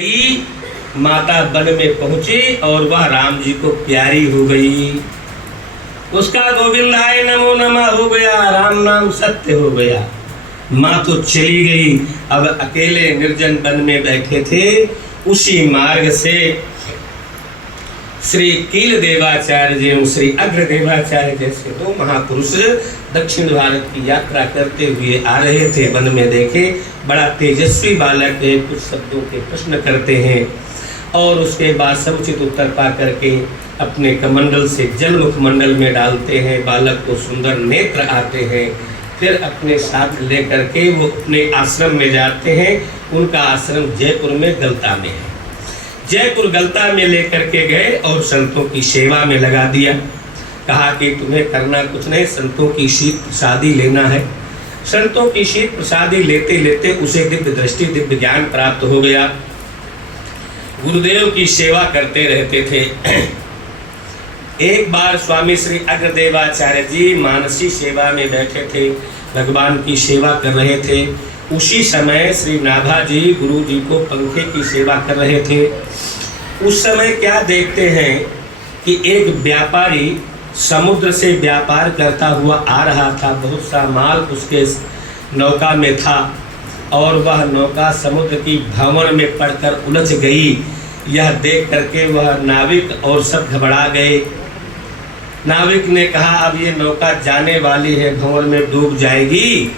माता वन में पहुंची और वह राम जी को प्यारी हो गई। उसका गोविंदाय नमो नमः हो गया, राम नाम सत्य हो गया। माँ तो चली गई। अब अकेले निर्जन वन में बैठे थे। उसी मार्ग से श्री कील देवाचार्य जी और श्री अग्र देवाचार्य जैसे दो महापुरुष दक्षिण भारत की यात्रा करते हुए आ रहे थे। वन में देखे बड़ा तेजस्वी बालक है, कुछ शब्दों के प्रश्न करते हैं और उसके बाद समुचित उत्तर पा करके अपने कमंडल से जल मुखमंडल में डालते हैं। बालक को सुंदर नेत्र आते हैं। फिर अपने साथ लेकर के वो अपने आश्रम में जाते हैं। उनका आश्रम जयपुर में गलता में है। जयपुर गलता में लेकर के गए और संतों की सेवा में लगा दिया। कहा कि तुम्हें करना कुछ नहीं, संतों की शीत प्रसादी लेना है। संतों की शीत प्रसादी लेते लेते उसे दिव्य दृष्टि दिव्य ज्ञान प्राप्त हो गया। गुरुदेव की सेवा करते रहते थे। एक बार स्वामी श्री अग्रदेवाचार्य जी मानसी सेवा में बैठे थे, भगवान की सेवा कर रहे थे। उसी समय श्री नाभा जी गुरु जी को पंखे की सेवा कर रहे थे। उस समय क्या देखते हैं कि एक व्यापारी समुद्र से व्यापार करता हुआ आ रहा था। बहुत सा माल उसके नौका में था और वह नौका समुद्र की भंवर में पड़कर उलझ गई। यह देख करके वह नाविक और सब घबरा गए। नाविक ने कहा अब ये नौका जाने वाली है, भंवर में डूब जाएगी,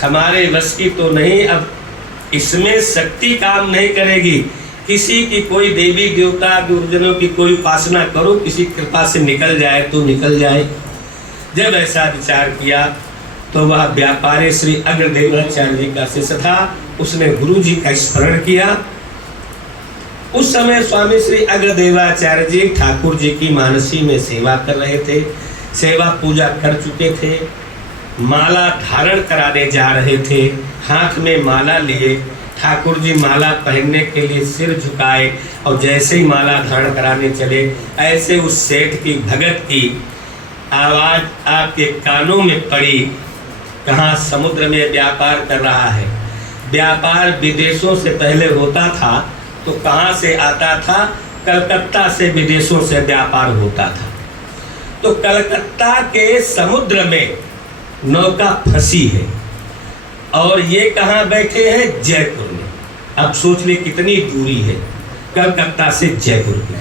हमारे वश की तो नहीं। अब इसमें शक्ति काम नहीं करेगी। किसी की कोई देवी देवता गुरुजनों की कोई उपासना करो, किसी कृपा से निकल जाए तो निकल जाए। जब ऐसा विचार किया तो वह व्यापारी श्री अग्रदेवाचार्य जी का शिष्य था। उसने गुरु जी का स्मरण किया। उस समय स्वामी श्री अग्रदेवाचार्य जी ठाकुर जी की मानसी में सेवा कर रहे थे। सेवा पूजा कर चुके थे। माला धारण कराने जा रहे थे। हाथ में माला लिए ठाकुर जी माला पहनने के लिए सिर झुकाए और जैसे ही माला धारण कराने चले, ऐसे उस सेठ की भगत की आवाज़ आपके कानों में पड़ी। कहाँ समुद्र में व्यापार कर रहा है। व्यापार विदेशों से पहले होता था तो कहाँ से आता था? कलकत्ता से विदेशों से व्यापार होता था। तो कलकत्ता के समुद्र में नौका फंसी है और ये कहाँ बैठे हैं? जयपुर में। अब सोच ले कितनी दूरी है कलकत्ता से जयपुर की।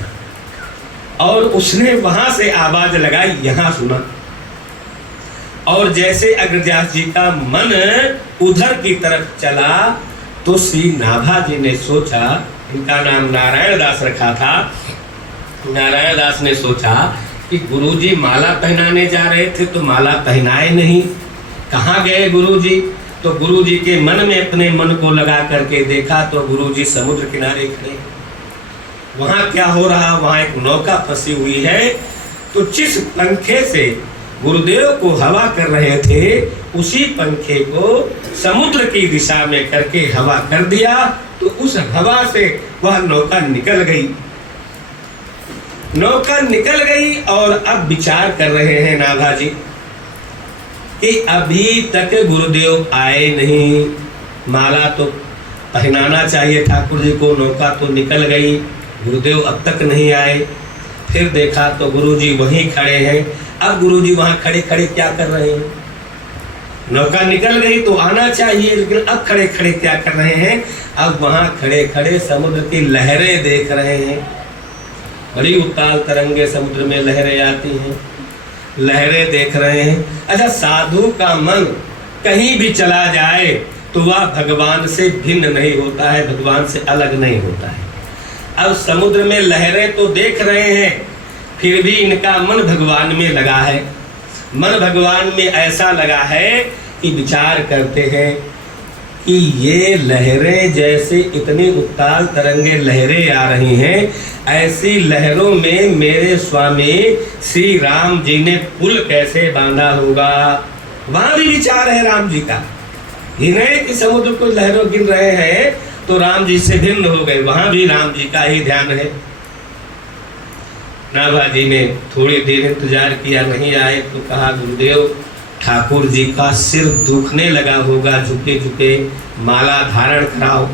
और उसने वहां से आवाज लगाई, यहाँ सुना। और जैसे अग्रजास जी का मन उधर की तरफ चला तो श्री नाभा जी ने सोचा, इनका नाम नारायण दास रखा था, नारायण दास ने सोचा कि गुरुजी माला पहनाने जा रहे थे तो माला पहनाए नहीं, कहाँ गए गुरुजी? तो गुरुजी के मन में अपने मन को लगा करके देखा तो गुरुजी समुद्र किनारे खड़े। वहाँ क्या हो रहा? वहाँ एक नौका फंसी हुई है। तो जिस पंखे से गुरुदेव को हवा कर रहे थे उसी पंखे को समुद्र की दिशा में करके हवा कर दिया तो उस हवा से वह नौका निकल गई। नौका निकल गई और अब विचार कर रहे हैं नाभा जी कि अभी तक गुरुदेव आए नहीं, माला तो पहनाना चाहिए ठाकुर जी को, नौका तो निकल गई, गुरुदेव अब तक नहीं आए। फिर देखा तो गुरुजी वहीं खड़े हैं। अब गुरुजी वहाँ खड़े खड़े क्या कर रहे हैं? नौका निकल गई तो आना चाहिए, लेकिन अब खड़े खड़े क्या कर रहे हैं? अब वहाँ खड़े खड़े समुद्र की लहरें देख रहे हैं। बड़ी उताल तरंगे समुद्र में लहरें आती हैं, लहरें देख रहे हैं। अच्छा, साधु का मन कहीं भी चला जाए तो वह भगवान से भिन्न नहीं होता है, भगवान से अलग नहीं होता है। अब समुद्र में लहरें तो देख रहे हैं, फिर भी इनका मन भगवान में लगा है। मन भगवान में ऐसा लगा है कि विचार करते हैं कि ये लहरें जैसे इतनी उताल तरंगे लहरें आ रही हैं, ऐसी लहरों में मेरे स्वामी श्री राम जी ने पुल कैसे बांधा होगा? वहाँ भी विचार है राम जी का। इन्हें कि समुद्र को लहरों गिर रहे हैं तो राम जी से भिन्न हो गए, वहाँ भी राम जी का ही ध्यान है। नाभा जी ने थोड़ी देर इंतजार किया, नहीं आए तो कहा गुरुदेव ठाकुर जी का सिर दुखने लगा होगा, झुके झुके माला धारण कराओ।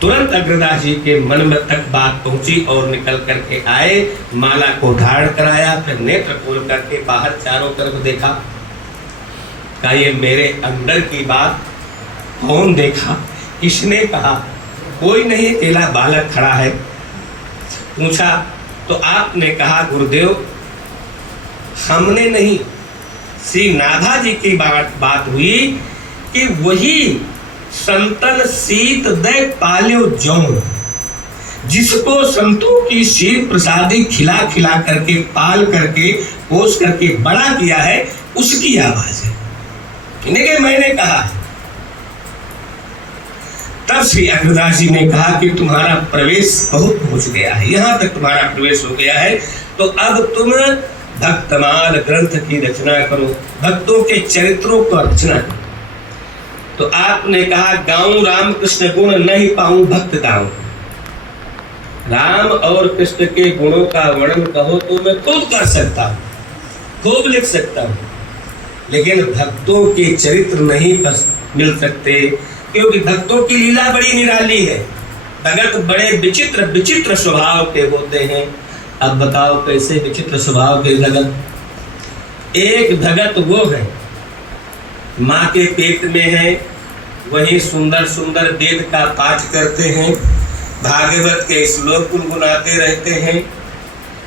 तुरंत अग्रदास जी के मन में तक बात पहुंची और निकल करके आए, माला को धारण कराया, फिर नेत्र खोल करके बाहर चारों तरफ देखा। कहा ये मेरे अंदर की बात कौन देखा, किसने कहा? कोई नहीं, अकेला बालक खड़ा है। पूछा तो आपने कहा गुरुदेव हमने नहीं, श्री नाभा जी की बात हुई कि वही संतन सीत दे पाल्यो जौन, जिसको संतों की शीर प्रसादी खिला खिला करके पाल करके पोस करके बड़ा किया है, उसकी आवाज है। इन्हें मैंने कहा। तब श्री अग्रदास जी ने कहा कि तुम्हारा प्रवेश बहुत पहुंच गया है, यहाँ तक तुम्हारा प्रवेश हो गया है, तो अब तुम भक्तमाल ग्रंथ की रचना करो, भक्तों के चरित्रों को रचना करो। तो आपने कहा गाऊं राम कृष्ण गुण नहीं पाऊं भक्त गाऊं। राम और कृष्ण के गुणों का वर्णन कहो तो मैं खूब कर सकता हूं, खूब लिख सकता हूं, लेकिन भक्तों के चरित्र नहीं मिल सकते, क्योंकि भक्तों की लीला बड़ी निराली है। भगत बड़े विचित्र विचित्र स्वभाव के होते हैं। अब बताओ कैसे विचित्र स्वभाव के भगत? एक भगत वो है माँ के पेट में है, वही सुंदर सुंदर वेद का पाठ करते हैं, भागवत के श्लोक गुनगुनाते रहते हैं।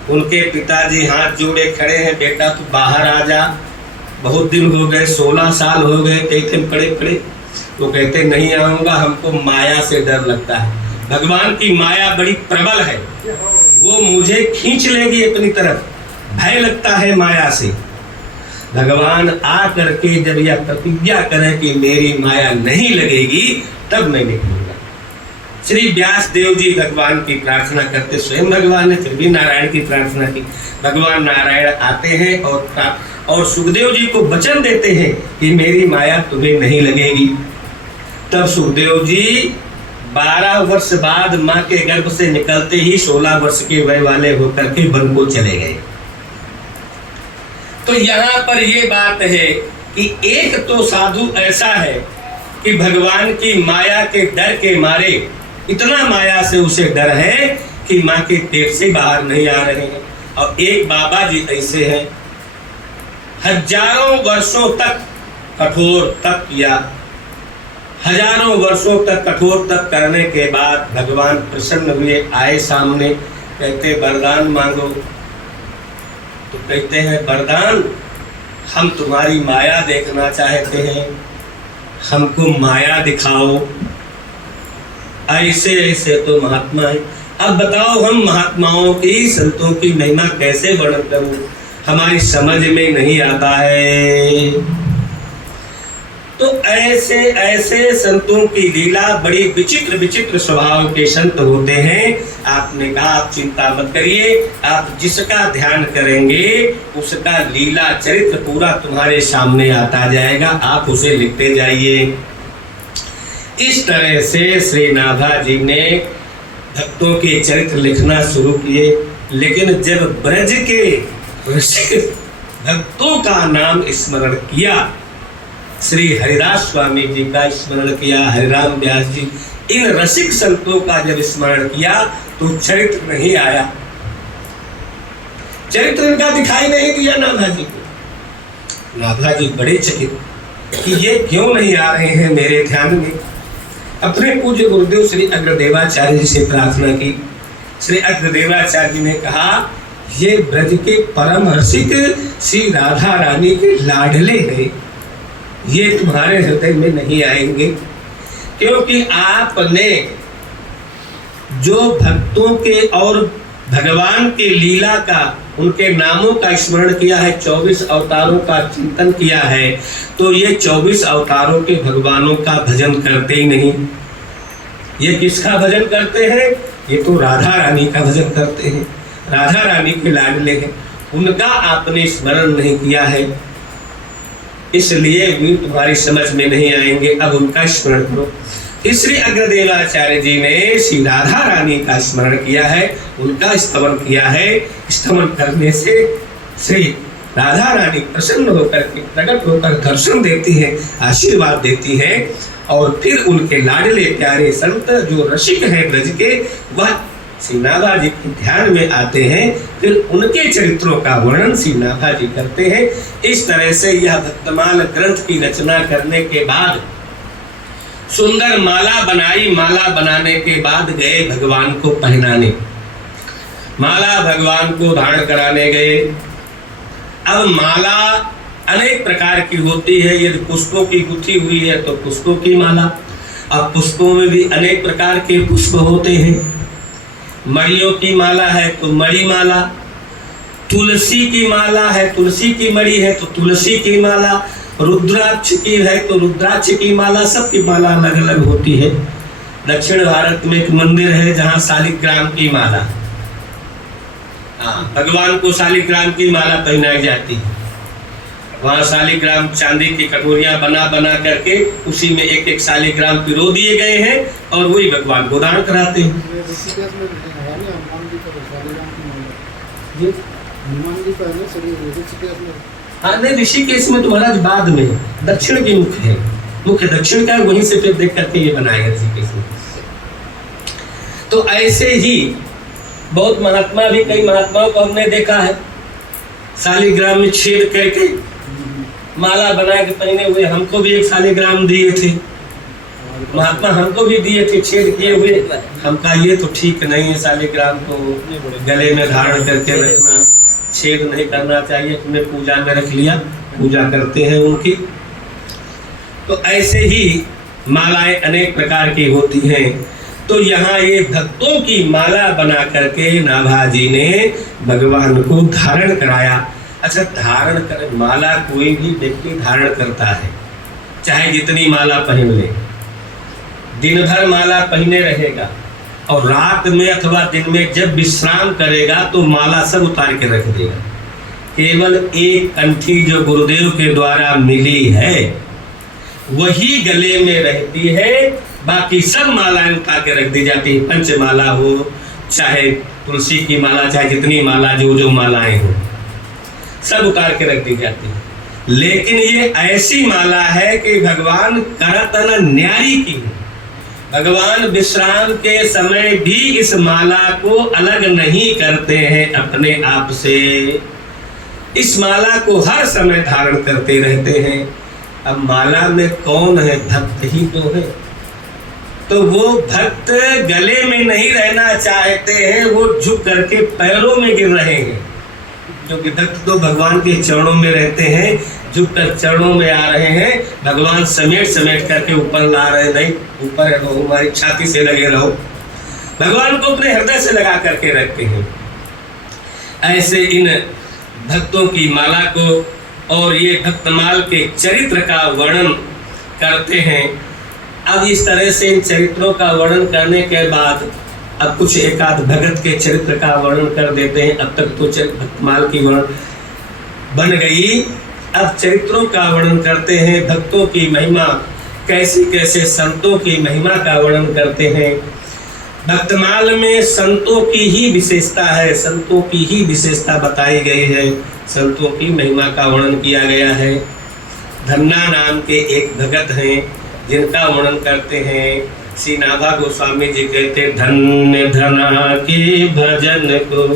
उनके पिताजी हाथ जोड़े खड़े हैं, बेटा तू बाहर आ जा, बहुत दिन हो गए, 16 साल हो गए, कहते पड़े पड़े। वो कहते नहीं आऊँगा, हमको माया से डर लगता है, भगवान की माया बड़ी प्रबल है, वो मुझे खींच लेगी अपनी तरफ, भय लगता है माया से। भगवान आ करके जब यह प्रतिज्ञा करें कि मेरी माया नहीं लगेगी, तब मैं निकलूंगा। श्री व्यास देव जी भगवान की प्रार्थना करते, स्वयं भगवान ने फिर भी नारायण की प्रार्थना की। भगवान नारायण आते हैं और सुखदेव जी को वचन देते हैं कि मेरी माया तुम्हें नहीं लगेगी। तब सुखदेव जी 12 वर्ष बाद माँ के गर्भ से निकलते ही 16 वर्ष के वय वाले होकर के वन को चले गए। तो यहाँ पर ये बात है कि एक तो साधु ऐसा है कि भगवान की माया के डर के मारे, इतना माया से उसे डर है कि माँ के पेट से बाहर नहीं आ रहे हैं। और एक बाबा जी ऐसे हैं, हजारों वर्षों तक कठोर तप किया, हजारों वर्षों तक कठोर तप करने के बाद भगवान प्रसन्न हुए, आए सामने, कहते वरदान मांगो। तो कहते हैं वरदान, हम तुम्हारी माया देखना चाहते हैं, हमको माया दिखाओ। ऐसे ऐसे तो महात्मा है। अब बताओ हम महात्माओं की संतों की महिमा कैसे वर्णन करूं, हमारी समझ में नहीं आता है। तो ऐसे ऐसे संतों की लीला, बड़ी विचित्र विचित्र स्वभाव के संत होते हैं। आपने कहा आप चिंता मत करिए, आप जिसका ध्यान करेंगे उसका लीला चरित्र पूरा तुम्हारे सामने आता जाएगा, आप उसे लिखते जाइए। इस तरह से श्री नाभा जी ने भक्तों के चरित्र लिखना शुरू किए। लेकिन जब ब्रज के ऋषिक भक्तों का नाम स्मरण किया, श्री हरिदास स्वामी जी का स्मरण किया, हरिराम व्यास जी, इन रसिक संतों का जब स्मरण किया तो चरित्र नहीं आया, चरित्र इनका दिखाई नहीं दिया नाभा जी को। नाभा जी बड़े चकित कि ये क्यों नहीं आ रहे हैं मेरे ध्यान में। अपने पूज्य गुरुदेव श्री अग्रदेवाचार्य जी से प्रार्थना की। श्री अग्रदेवाचार्य जी ने कहा ये ब्रज के परम रसिक श्री राधा रानी के लाडले हैं, ये तुम्हारे हृदय में नहीं आएंगे, क्योंकि आपने जो भक्तों के और भगवान के लीला का, उनके नामों का स्मरण किया है, 24 अवतारों का चिंतन किया है, तो ये 24 अवतारों के भगवानों का भजन करते ही नहीं। ये किसका भजन करते हैं? ये तो राधा रानी का भजन करते हैं, राधा रानी के लाडले हैं, उनका आपने स्मरण नहीं किया है, इसलिए भी तुम्हारी समझ में नहीं आएंगे। अब उनका स्मरण करो। श्री अग्रदेवाचार्य जी ने श्री राधा रानी का स्मरण किया है, उनका स्तवन किया है। स्तवन करने से श्री राधा रानी प्रसन्न होकर के प्रकट होकर दर्शन देती है, आशीर्वाद देती है। और फिर उनके लाडले प्यारे संत जो रसिक हैं ब्रज के, वह श्री नाभा जी के ध्यान में आते हैं। फिर उनके चरित्रों का वर्णन श्री नाभा जी करते हैं। इस तरह से यह भक्तमाल ग्रंथ की रचना करने के बाद सुंदर माला बनाई। माला बनाने के बाद गए भगवान को पहनाने, माला भगवान को धारण कराने गए। अब माला अनेक प्रकार की होती है। यदि पुष्पों की गुथी हुई है तो पुष्पों की माला। अब पुष्पों में भी अनेक प्रकार के पुष्प होते हैं। मणियों की माला है तो मणि माला, तुलसी की माला है, तुलसी की मणि है तो तुलसी की माला, रुद्राक्ष की है तो रुद्राक्ष की माला। सबकी माला अलग अलग होती है। दक्षिण भारत में एक मंदिर है जहाँ शालिग्राम की माला, भगवान को शालिग्राम की माला पहनाई जाती है। वहाँ शालिग्राम चांदी की कटोरियां बना बना करके उसी में एक एक शालिग्राम पिरो दिए गए हैं और वही भगवान को दान कराते हैं। हाँ नहीं, ऋषिकेश में तो महाराज बाद में दक्षिण की मुख है, मुख्य दक्षिण का, वहीं से फिर देख करके ये बनाया ऋषिकेश में। तो ऐसे ही बहुत महात्मा भी, कई महात्माओं को हमने देखा है शालिग्राम में छेद करके माला बना के पहने हुए। हमको भी एक शालिग्राम दिए थे महात्मा, हमको भी दिए थे छेद किए हुए। हम कहा ये तो ठीक नहीं है, शालिग्राम को गले में धारण करके रखना, छेद नहीं करना चाहिए। तुमने पूजा में रख लिया, पूजा करते हैं उनकी। तो ऐसे ही मालाएं अनेक प्रकार की होती हैं। तो यहाँ ये भक्तों की माला बना करके नाभा जी ने भगवान को धारण कराया। अच्छा, धारण कर, माला कोई भी व्यक्ति धारण करता है, चाहे जितनी माला पहन ले, दिन भर माला पहने रहेगा और रात में अथवा दिन में जब विश्राम करेगा तो माला सब उतार के रख देगा। केवल एक कंठी जो गुरुदेव के द्वारा मिली है वही गले में रहती है, बाकी सब मालाएं उतार के रख दी जाती है। पंचमाला हो, चाहे तुलसी की माला, चाहे जितनी माला, जो मालाएं हो, सब उतार के रख दी जाती है। लेकिन ये ऐसी माला है कि भगवान करतन न्यारी की है। भगवान विश्राम के समय भी इस माला को अलग नहीं करते हैं अपने आप से। इस माला को हर समय धारण करते रहते हैं। अब माला में कौन है? भक्त ही तो है। तो वो भक्त गले में नहीं रहना चाहते हैं, वो झुक करके पैरों में गिर रहे हैं। क्योंकि भक्त तो भगवान के चरणों में रहते हैं, झुक कर चरणों में आ रहे हैं। भगवान समेट समेट करके ऊपर ला रहे, नहीं ऊपर रहो, हमारी छाती से लगे रहो। भगवान को अपने हृदय से लगा करके रखते हैं। ऐसे इन भक्तों की माला को और ये भक्तमाल के चरित्र का वर्णन करते हैं। अब इस तरह से इन चरित्रों का वर्णन करने के बाद अब कुछ एकाध भगत के चरित्र का वर्णन कर देते हैं। अब तक तो भक्तमाल की वर्णन बन गई, अब चरित्रों का वर्णन करते हैं। भक्तों की महिमा, कैसे कैसे संतों की महिमा का वर्णन करते हैं। भक्तमाल में संतों की ही विशेषता है, संतों की ही विशेषता बताई गई है, संतों की महिमा का वर्णन किया गया है। धन्ना नाम के एक भगत हैं जिनका वर्णन करते हैं श्री नाभा गोस्वामी जी। कहते धन्य धना के भजन को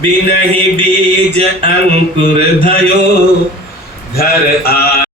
बिनहि बीज अंकुर भयो घर आ